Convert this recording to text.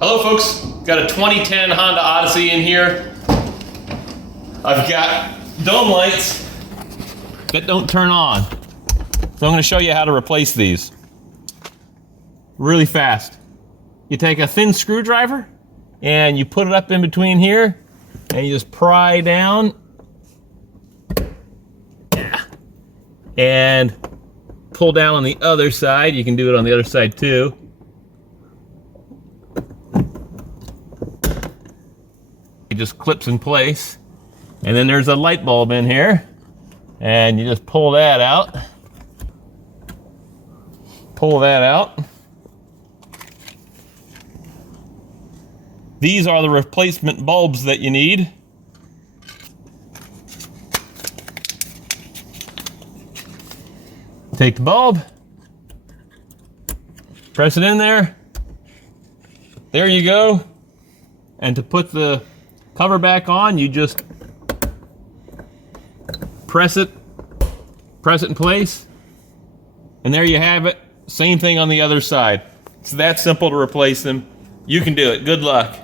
Hello folks, got a 2010 Honda Odyssey in here. I've got dome lights that don't turn on. So I'm going to show you how to replace these. Really fast. You take a thin screwdriver and you put it up in between here and you just pry down. Yeah. And pull down on the other side. You can do it on the other side too. It just clips in place. And then there's a light bulb in here. And you just pull that out. Pull that out. These are the replacement bulbs that you need. Take the bulb, press it in there. There you go. And to put the cover back on, you just press it in place, and there you have it. Same thing on the other side. It's that simple to replace them. You can do it. Good luck.